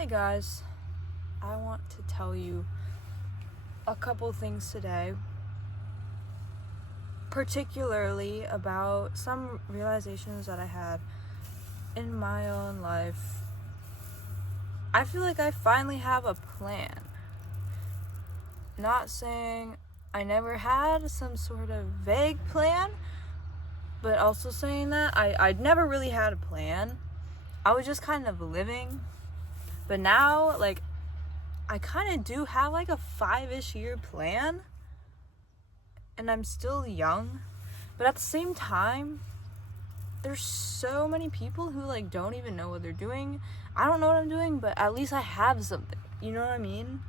Hey guys, I want to tell you a couple things today, particularly about some realizations that I had in my own life. I feel like I finally have a plan. Not saying I never had some sort of vague plan, but also saying that I'd never really had a plan. I was just kind of living. But now, I kind of do have, a 5-ish year plan. And I'm still young. But at the same time, there's so many people who, don't even know what they're doing. I don't know what I'm doing, but at least I have something. You know what I mean?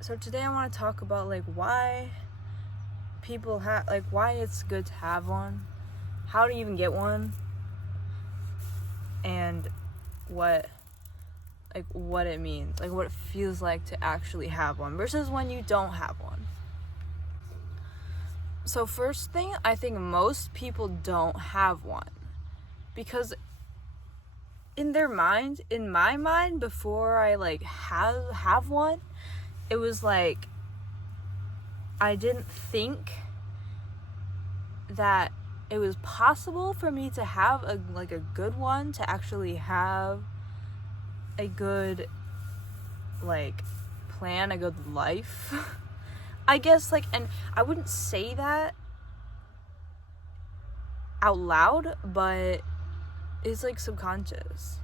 So today I want to talk about, why people have, why it's good to have one. How to even get one. And what it means, what it feels like to actually have one versus when you don't have one. So first thing, I think most people don't have one because in their mind, in my mind, before I have one, it was I didn't think that it was possible for me to have a good one, to actually have a good plan, a good life. I guess and I wouldn't say that out loud, but it's subconscious.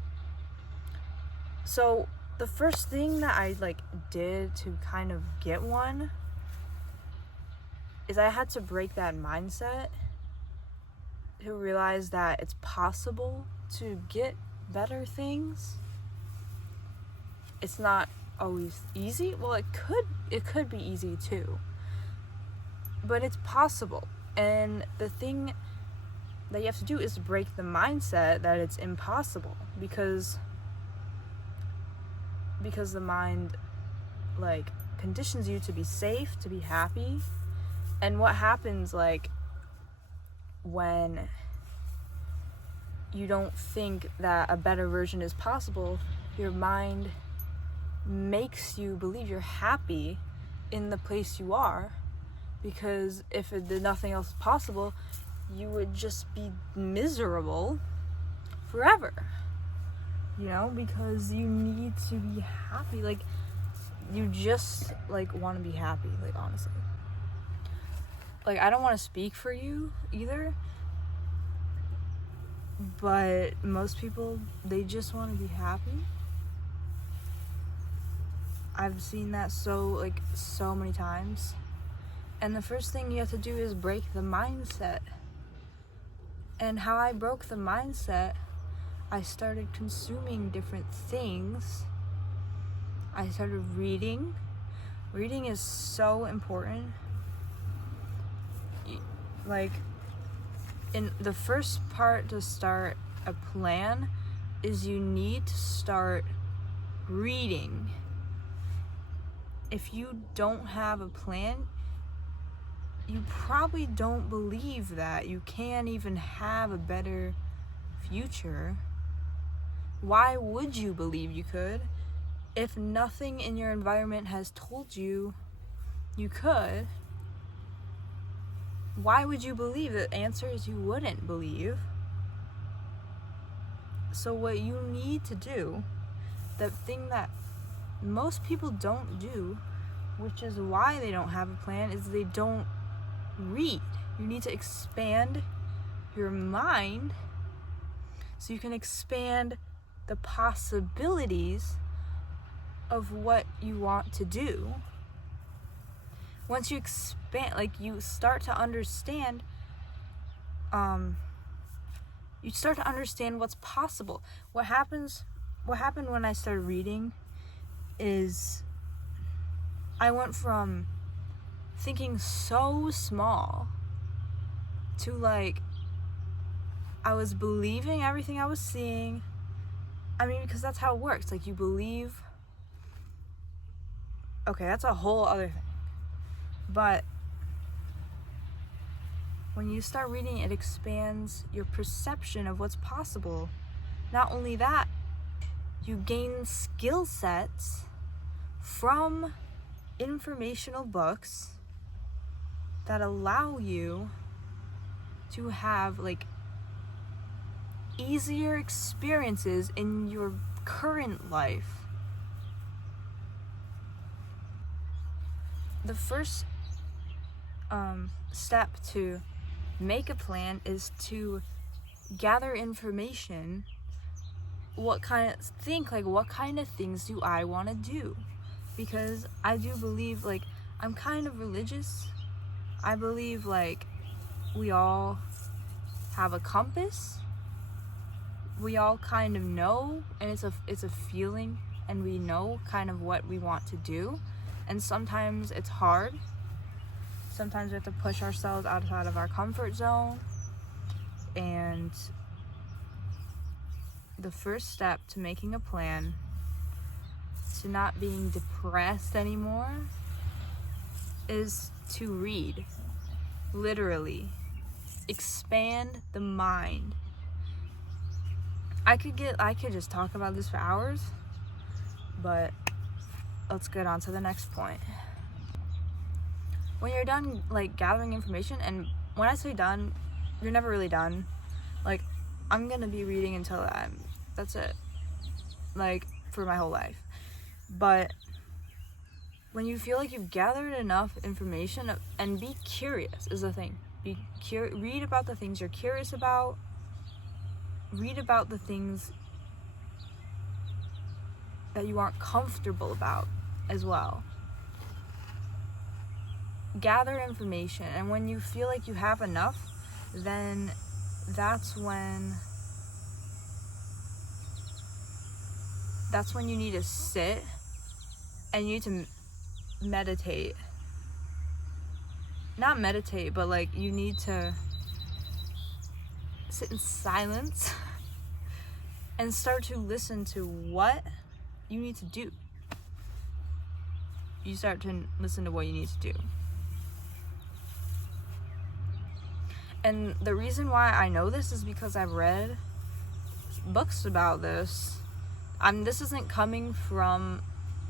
So the first thing that I did to kind of get one is I had to break that mindset to realize that it's possible to get better things. It's not always easy. Well, it could be easy too. But it's possible. And the thing that you have to do is break the mindset that it's impossible because the mind conditions you to be safe, to be happy. And what happens when you don't think that a better version is possible, your mind makes you believe you're happy in the place you are, because if nothing else is possible, you would just be miserable forever, because you need to be happy. You just want to be happy, honestly. I don't want to speak for you either, but most people, they just want to be happy. I've seen that so many times. And the first thing you have to do is break the mindset. And how I broke the mindset, I started consuming different things. I started reading. Reading is so important. In the first part to start a plan is you need to start reading. If you don't have a plan, you probably don't believe that you can even have a better future. Why would you believe you could if nothing in your environment has told you you could? Why would you believe? The answer is you wouldn't believe. So what you need to do, the thing that most people don't do, which is why they don't have a plan, is they don't read. You need to expand your mind so you can expand the possibilities of what you want to do. Once you expand, you start to understand, what's possible. What happened when I started reading is I went from thinking so small to I was believing everything I was seeing. I mean, because that's how it works. You believe. Okay, that's a whole other thing. But when you start reading, it expands your perception of what's possible. Not only that, You gain skill sets from informational books that allow you to have like easier experiences in your current life. The first step to make a plan is to gather information. What kind of things do I want to do? Because I do believe, like, I'm kind of religious. I believe like we all have a compass. We all kind of know, and it's a feeling, and we know kind of what we want to do. And sometimes it's hard. Sometimes we have to push ourselves outside of our comfort zone. And the first step to making a plan, to not being depressed anymore, is to read. Literally. Expand the mind. I could just talk about this for hours, but let's get on to the next point. When you're done like gathering information, and when I say done, you're never really done. Like, I'm gonna be reading until that's it, like, for my whole life. But when you feel like you've gathered enough information, and be curious is the thing. Read about the things you're curious about. Read about the things that you aren't comfortable about as well. Gather information, and when you feel like you have enough, then that's when you need to sit and you need to meditate. Not meditate, but like you need to sit in silence and start to listen to what you need to do. You start to listen to what you need to do. And the reason why I know this is because I've read books about this. This isn't coming from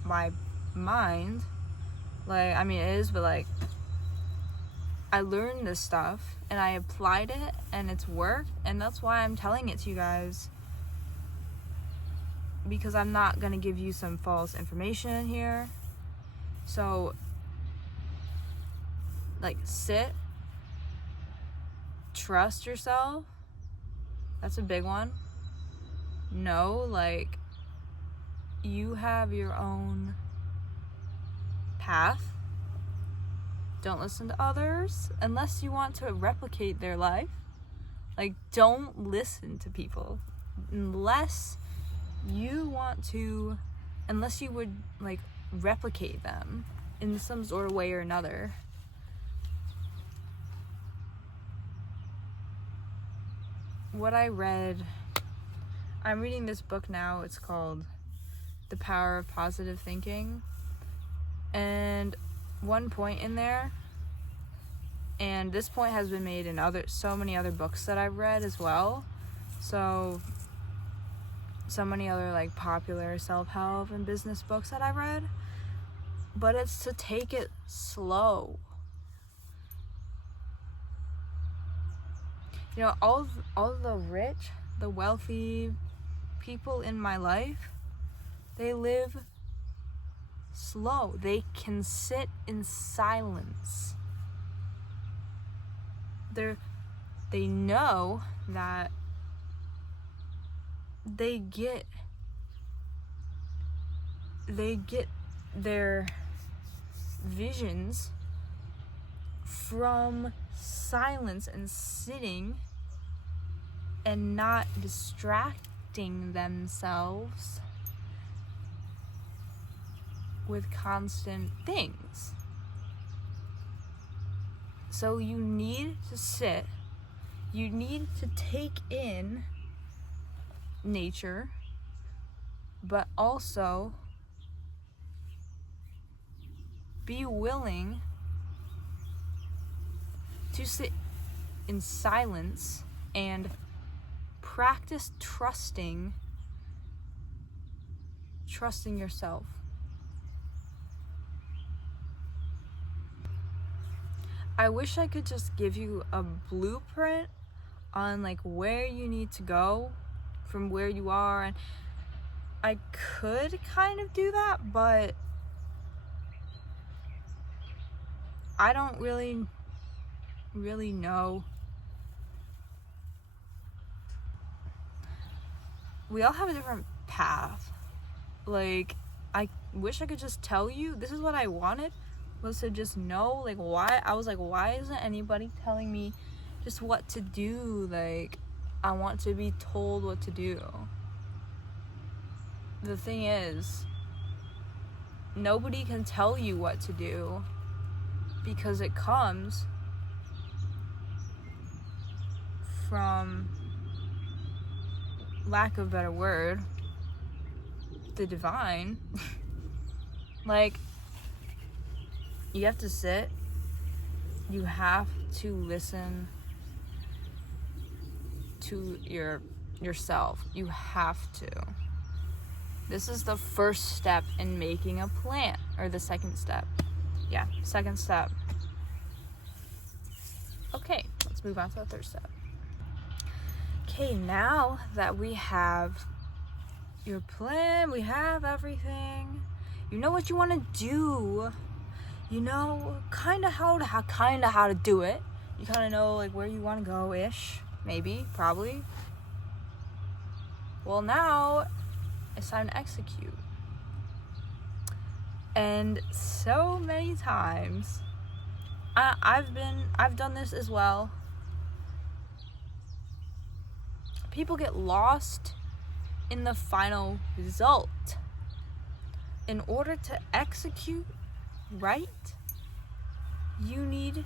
my mind. Like, I mean, it is, but like, I learned this stuff and I applied it and it's worked, and that's why I'm telling it to you guys. Because I'm not gonna give you some false information here. So, like, sit. Trust yourself. That's a big one. Know, like, you have your own path. Don't listen to others unless you want to replicate their life. Like, don't listen to people unless you would like replicate them in some sort of way or another. What I read, I'm reading this book now. It's called The Power of Positive Thinking. And one point in there, and this point has been made in so many other books that I've read as well. So many other like popular self-help and business books that I've read. But it's to take it slow. You know, all the rich, the wealthy people in my life, they live slow. They can sit in silence. They know that they get their visions from silence and sitting and not distracting themselves with constant things. So you need to sit, you need to take in nature, but also be willing to sit in silence and practice trusting trusting yourself. I wish I could just give you a blueprint on like where you need to go from where you are, and I could kind of do that, but I don't really know. We all have a different path. Like, I wish I could just tell you this is what I wanted, was to just know, like, why I was like, why isn't anybody telling me just what to do? Like, I want to be told what to do. The thing is, nobody can tell you what to do, because it comes from, lack of a better word, the divine. Like, you have to sit, you have to listen to yourself. You have to. This is the first step in making a plan, or the second step. Yeah, second step. Okay, let's move on to the third step. Okay, now that we have your plan, we have everything, you know what you want to do, you know kind of how to do it, you kind of know like where you want to go ish, maybe, probably. Well, now it's time to execute. And so many times I've done this as well. People get lost in the final result. In order to execute right, you need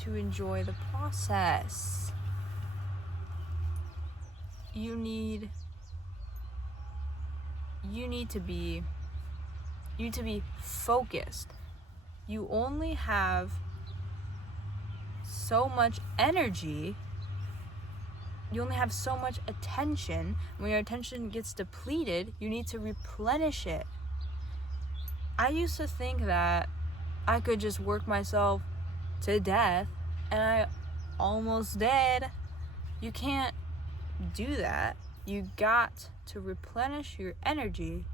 to enjoy the process. You need to be focused. You only have so much energy. You only have so much attention. When your attention gets depleted, you need to replenish it. I used to think that I could just work myself to death, and I almost did. You can't do that. You got to replenish your energy.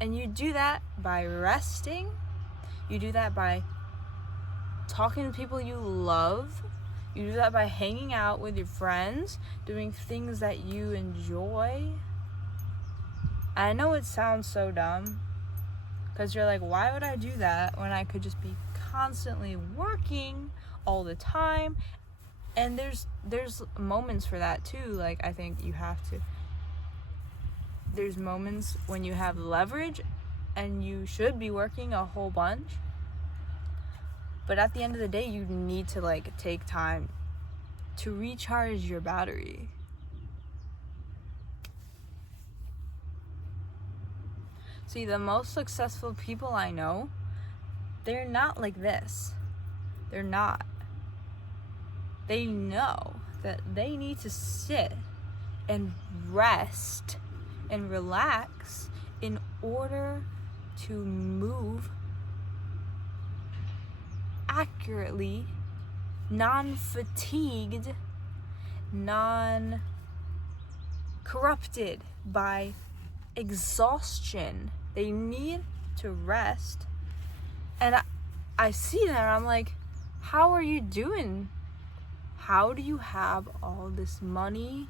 And you do that by resting. You do that by talking to people you love. You do that by hanging out with your friends, doing things that you enjoy. I know it sounds so dumb, because you're like, why would I do that when I could just be constantly working all the time? And there's moments for that too. Like, I think you have to. There's moments when you have leverage and you should be working a whole bunch. But at the end of the day, you need to like take time to recharge your battery. See, the most successful people I know, they're not like this. They're not. They know that they need to sit and rest and relax in order to move accurately, non-fatigued, non-corrupted by exhaustion. They need to rest. And I see that and I'm like, how are you doing? How do you have all this money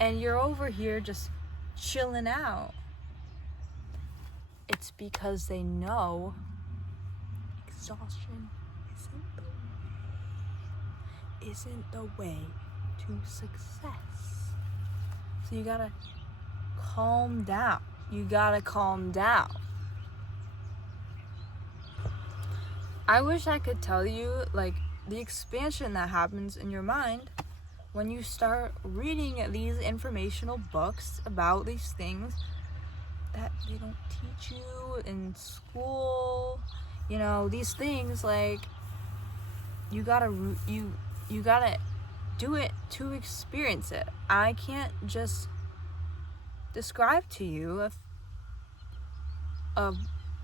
and you're over here just chilling out? It's because they know exhaustion isn't the way to success. So you gotta calm down. You gotta calm down. I wish I could tell you like the expansion that happens in your mind when you start reading these informational books about these things that they don't teach you in school. You know, these things, like, you gotta do it to experience it. I can't just describe to you a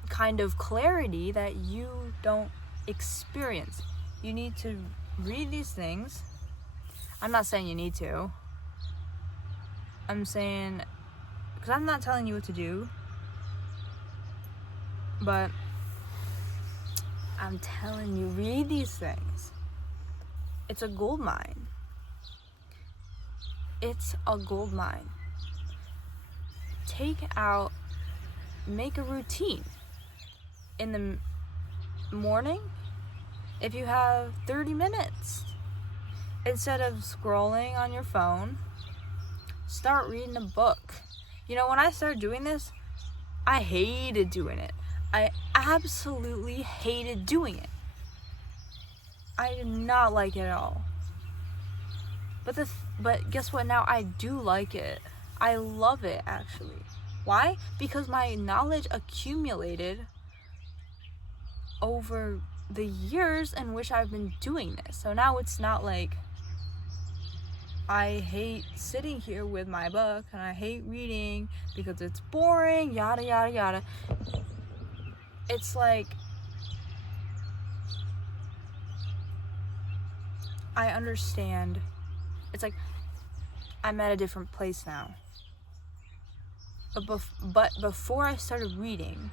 kind of clarity that you don't experience. You need to read these things. I'm not saying you need to. I'm saying, because I'm not telling you what to do, but I'm telling you, read these things. It's a gold mine. It's a gold mine. Make a routine. In the morning, if you have 30 minutes, instead of scrolling on your phone, start reading a book. You know, when I started doing this, I hated doing it. I absolutely hated doing it. I did not like it at all. But guess what? Now I do like it. I love it, actually. Why? Because my knowledge accumulated over the years in which I've been doing this. So now it's not like I hate sitting here with my book and I hate reading because it's boring, yada yada yada. It's like I understand. It's like I'm at a different place now. But before I started reading,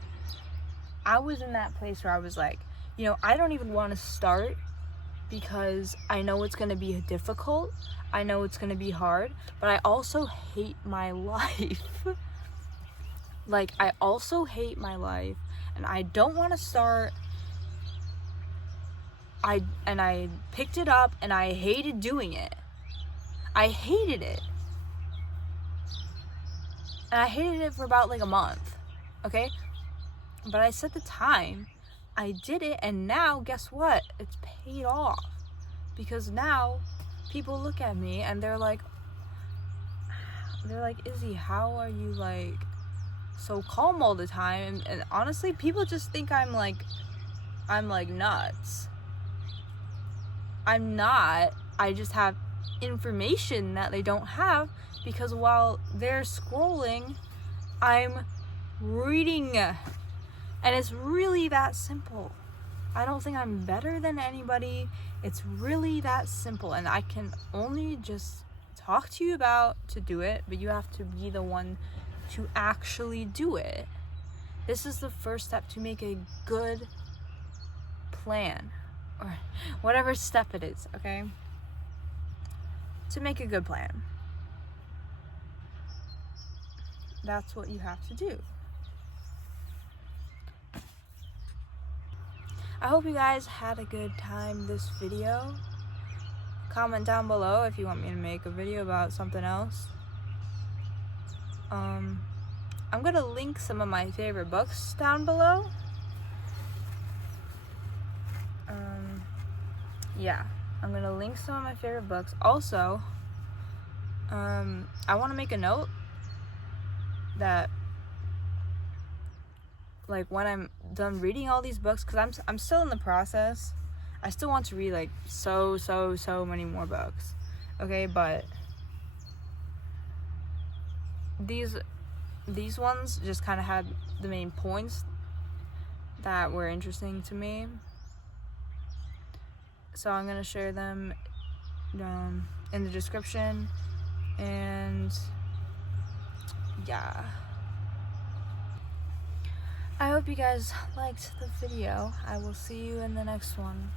I was in that place where I was like, you know, I don't even want to start because I know it's going to be difficult. I know it's going to be hard, but I also hate my life. Like, I also hate my life, and I don't want to start. I picked it up, and I hated doing it. I hated it. And I hated it for about like a month, okay? But I set the time, I did it, and now, guess what? It's paid off. Because now, people look at me, and they're like, Izzy, how are you, like, so calm all the time? And honestly, people just think I'm nuts. I'm not. I just have information that they don't have, because while they're scrolling, I'm reading. And it's really that simple. I don't think I'm better than anybody. It's really that simple, and I can only just talk to you about to do it, but you have to be the one to actually do it. This is the first step to make a good plan, or whatever step it is, okay? To make a good plan. That's what you have to do. I hope you guys had a good time this video. Comment down below if you want me to make a video about something else. I'm gonna link some of my favorite books down below. Yeah, I'm gonna link some of my favorite books. Also, I want to make a note that, like, when I'm done reading all these books, because I'm still in the process. I still want to read like so many more books, okay? But these ones just kind of had the main points that were interesting to me, so I'm gonna share them in the description. And yeah, I hope you guys liked the video. I will see you in the next one.